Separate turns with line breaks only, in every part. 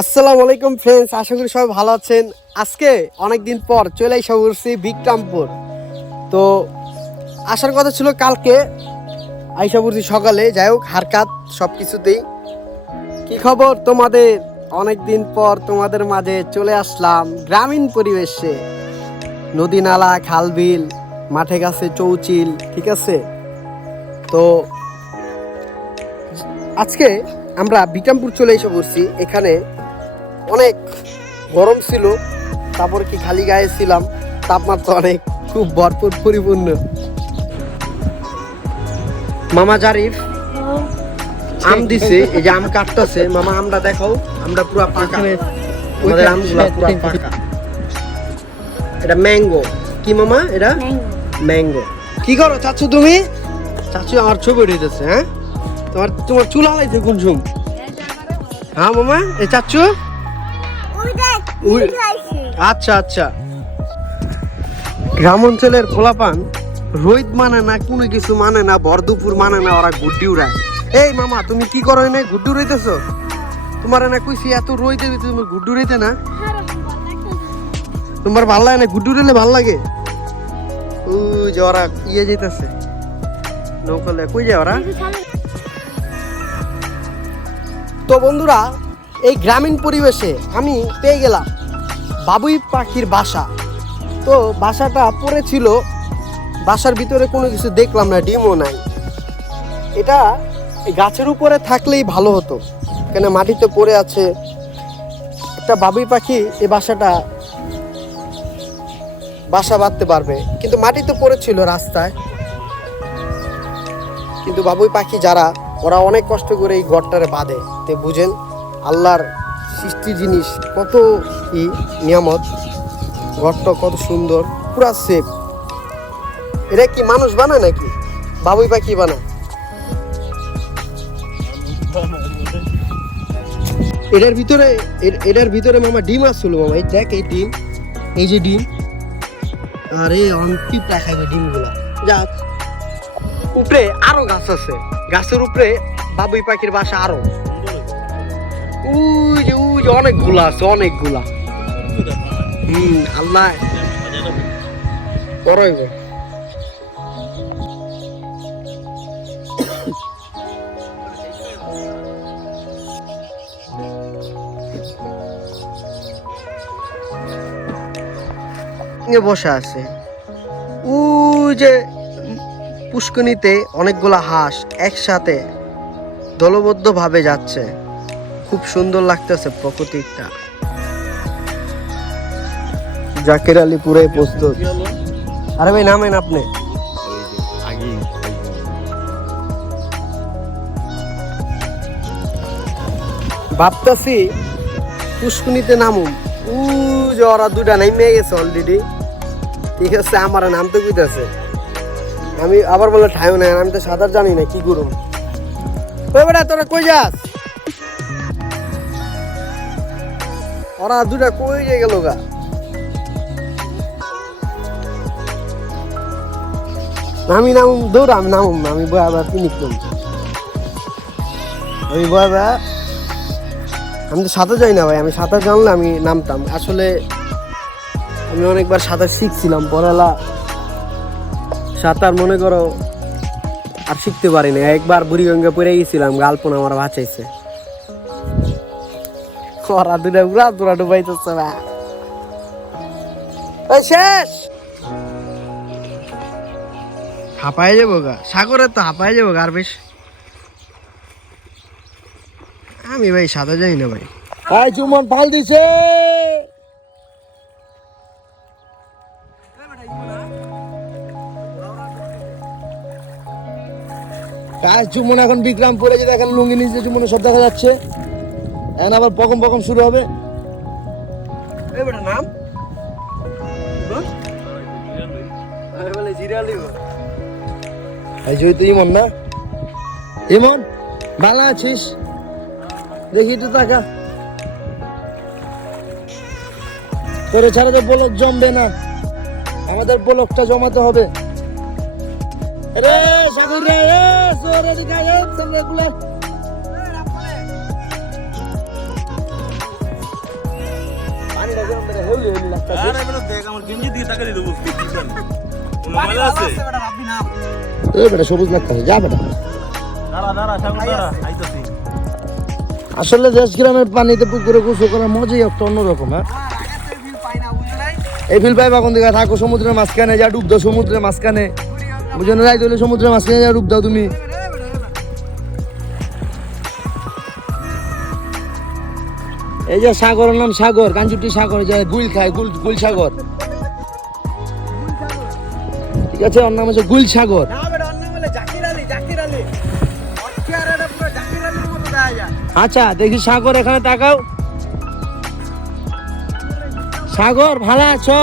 আসসালামু আলাইকুম ফ্রেন্ডস আশা করি সবাই ভালো আছেন। আজকে অনেক দিন পর চলে এসে পড়ছি বিক্রমপুর। তো আসার কথা ছিল কালকে, আইসা পড়ছি সকালে, যাই হোক, হারকাত সব কিছুতেই কি খবর তোমাদের? অনেক দিন পর তোমাদের মাঝে চলে আসলাম গ্রামীণ পরিবেশে। নদী নালা খাল বিল মাঠে গাছে চৌচিল, ঠিক আছে? তো আজকে আমরা বিক্রমপুর চলে এসে পড়ছি, এখানে অনেক গরম ছিল তারপর কি খালি গায়ে ছিলাম তাপমাত্রা অনেক খুব ভরপুর পরিপূর্ণ। মামা জারিফ আম দিছে এই যে আম কাটতেছে। মামা আমরা দেখাও আমরা পুরো পাকা। আমাদের আমগুলা পুরো পাকা। এটা ম্যাঙ্গো। কি মামা এটা? ম্যাঙ্গো। কি করো চাচ্ছু তুমি? চাচু আমার ছবি উঠেছে হ্যাঁ? তোমার তোমার চুল হালাইছে কোন ঝুম হ্যাঁ মামা এ চাচ্ছু আচ্ছা আচ্ছা। গ্রাম অঞ্চলের খোলাপান রোহিত মানে না কোনো কিছু মানে না বরদুপুর মানে না ওরা গুড্ডি উড়ায়। এই মামা তুমি কি করো এনে গুড্ডি উড়াইতেছো? তোমার না কইছি এত রইতে তুমি গুড্ডু রইতে না? তোমার ভালো লাগে না গুড্ডু উড়াইলে ভালো লাগে? ওই যে ওরা ইয়ে যেতেছে নৌকলে কই যায় ওরা? তো বন্ধুরা এই গ্রামীণ পরিবেশে আমি পেয়ে গেলাম বাবুই পাখির বাসা। তো বাসাটা পড়েছিল বাসার ভিতরে কোনো কিছু দেখলাম না, ডিমও নাই। এটা গাছের উপরে থাকলেই ভালো হতো, কেন মাটিতে পড়ে আছে। একটা বাবুই পাখি এই বাসাটা, বাসা বাঁধতে পারবে। কিন্তু মাটিতে পড়েছিল রাস্তায়। কিন্তু বাবুই পাখি যারা, ওরা অনেক কষ্ট করে এই ঘরটারে বাঁধে, তে বুঝেন? আল্লাহর সৃষ্টি জিনিস কত ই নিয়ামত, ঘরটা কত সুন্দর, পুরা সেফ এটা কি মানুষ বানায় নাকি? বাবুই পাখি বানায়? এটার ভিতরে এটার ভিতরে মামা ডিম আসছিল মামা, এই দেখ এই ডিম, এই যে ডিম। আরে, অন্তি খাইবে ডিমগুলা। যা। উপরে আরও গাছ আছে। গাছের উপরে বাবুই পাখির বাসা আরও। অনেকগুলা আছে অনেকগুলা। বসে আছে। উই যে পুষ্কনিতে অনেকগুলা হাঁস একসাথে দলবদ্ধভাবে যাচ্ছে। খুব সুন্দর লাগতেছে প্রকৃতিটা। জাকির আলী পুরে প্রস্তুত। আরে ভাই, নামেন আপনি। ভাবতাছি পুষ্কুনিতে নামুন উ যে ওরা দুটা নাইমে গেছে অলরেডি ঠিক আছে, আমার নাম তো কইতাছে। আমি আবার বলে ঠাইও নাই আমি তো সাঁতার জানি না, কি করুম। ওই বেটা, তোরা কই যাস? ওরা দুটা কই যে গেল গা? আমি নামুম, দৌড়, আমি নামুম, আমি বয়া বয়া পিনিক করুম আমি বয়া আমি তো সাঁতার যাই না ভাই, আমি সাঁতার জানলে আমি নামতাম। আসলে আমি অনেকবার সাঁতার শিখছিলাম, পড়ালা, সাঁতার মনে করো আর শিখতে পারিনি। একবার বুড়িগঙ্গা পড়ে গেছিলাম, গালপন আমার বাঁচাইছে করা দুটা উড়া দুরা ডুবাইতেছে না। শেষ! হাঁপাই যাব গা। সাগরে তো হাঁপাই যাব গা আর বেশ। আমি ভাই সাদা যাই না ভাই।
আই চুমন পাল দিছে! কাজ চুমন এখন বিক্রমপুরে যে দেখেন লুঙ্গি নিচে চুমনে সব দেখা যাচ্ছে। এখন আবার পকম পকম শুরু হবে।
নাম?
এই যে তো ইমন না? ইমন ভালো আছিস? দেখি তো টাকা তোরে ছাড়া তো ব্লক জমবে না। আমাদের ব্লকটা জমাতে হবে। রে সাগর রে রে সোরে দিকে সবুজ লাগতেছে যা বেটা।
দাঁড়া দাঁড়া সাগর দাঁড়া আইতাছি।
আসলে দেশ গ্রামের পানিতে পুকুরে গোসল করার মজাই একটা অন্যরকম হ্যাঁ? এই ফিল পাইবা কোন দিকে? থাকো সমুদ্রের মাঝখানে যা ডুব দাও সমুদ্রের মাঝখানে। বুঝো না? যাইতে হলে সমুদ্রের মাঝখানে যা ডুব দাও তুমি। এই যে সাগরের নাম সাগর কাঞ্চুটি সাগর যে গুল খায় গুল গুল সাগর। ঠিক আছে ওর নাম হচ্ছে গুল সাগর। আচ্ছা দেখি সাগর এখানে তাকাও। সাগর ভালো আছো?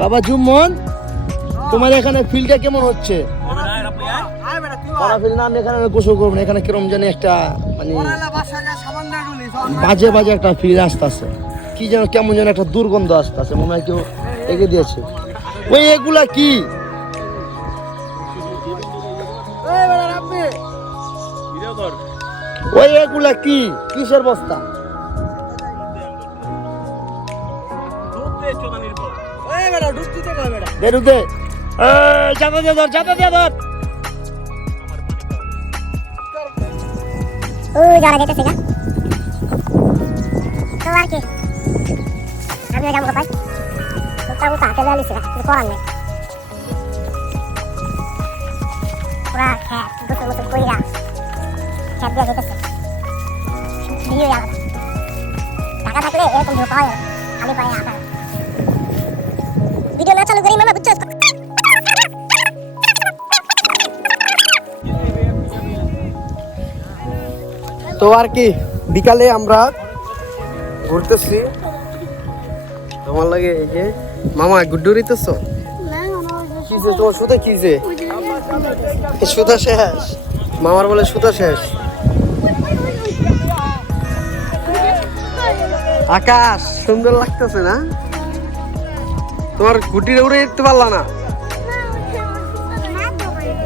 বাবা জুম্মন তোমার এখানে ফিল্ডটা কেমন হচ্ছে? আমি এখানে গোসল করব না এখানে কিরম জানি একটা মানে বাজে বাজে একটা ফিল আসতেছে। কি যেন কেমন যেন একটা দুর্গন্ধ আসতেছে মনে হয় কেউ এগিয়ে দিয়েছে। ওই এগুলা কি? ওই এগুলা কি? কিসের বস্তা? ধর চাঁদা দিয়ে ধর
ওই যারা যেতেছে গা। তো আর কি? আমি যাব কোথায় তোর উঠা হাতে লিখছে কিছু করার নেই। পুরা খ্যাত গোসল গোসল কইরা খ্যাত দিয়ে যেতেছে ভিডিও যাবে টাকা থাকলে এরকম পাওয়া যাবে আমি পাই না ভিডিও না চালু করি মামা, বুঝছ?
তো আর কি, বিকালে আমরা ঘুরতেছি। তোমার লাগে এই যে, মামা গুড্ডু রইতেছ? কিসে তোমার সুতা কিসে সুতা শেষ। মামার বলে সুতা শেষ। আকাশ, সুন্দর লাগতেছে না? তোমার গুটির উড়ে উঠতে পারলা না?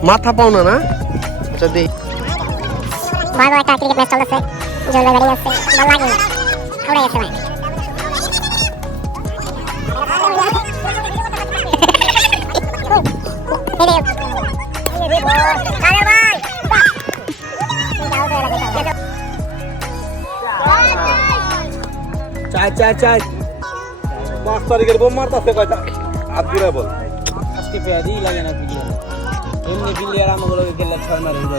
মাথা পাও না না? আচ্ছা দেখ
ভালো একটা ক্রিকেট ম্যাচ চলতেছে জল গাড়ি আছে ভালো লাগে না। উড়ে গেছে ভাই।
চাই চাই চাই। পাঁচ তারিখের বোম মারতাছে কয়টা? হাত ঘুরে বল।
আজকে পেয়াদি লাগে না এমনি প্লেয়ার আমাগুলো খেললে ছয় মারে উড়ে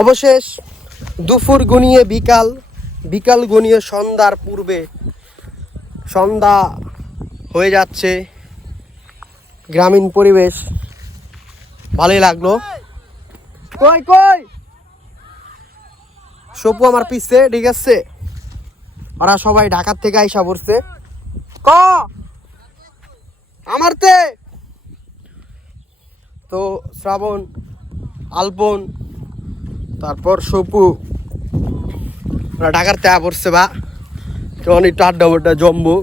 অবশেষ দুপুর গুনিয়ে বিকাল বিকাল গুনিয়ে সন্ধ্যার পূর্বে সন্ধ্যা হয়ে যাচ্ছে। গ্রামীণ পরিবেশ ভালোই লাগল। কই কই? সপু আমার পিছে ঠিক আছে? ওরা সবাই ঢাকার থেকে আইসা পড়ছে। ক? আমার তে? তো শ্রাবণ আলপন তারপর সপু। ঢাকার থেকে পড়ছে বা। কেমন একটু আড্ডা বড্ডা জম্বু।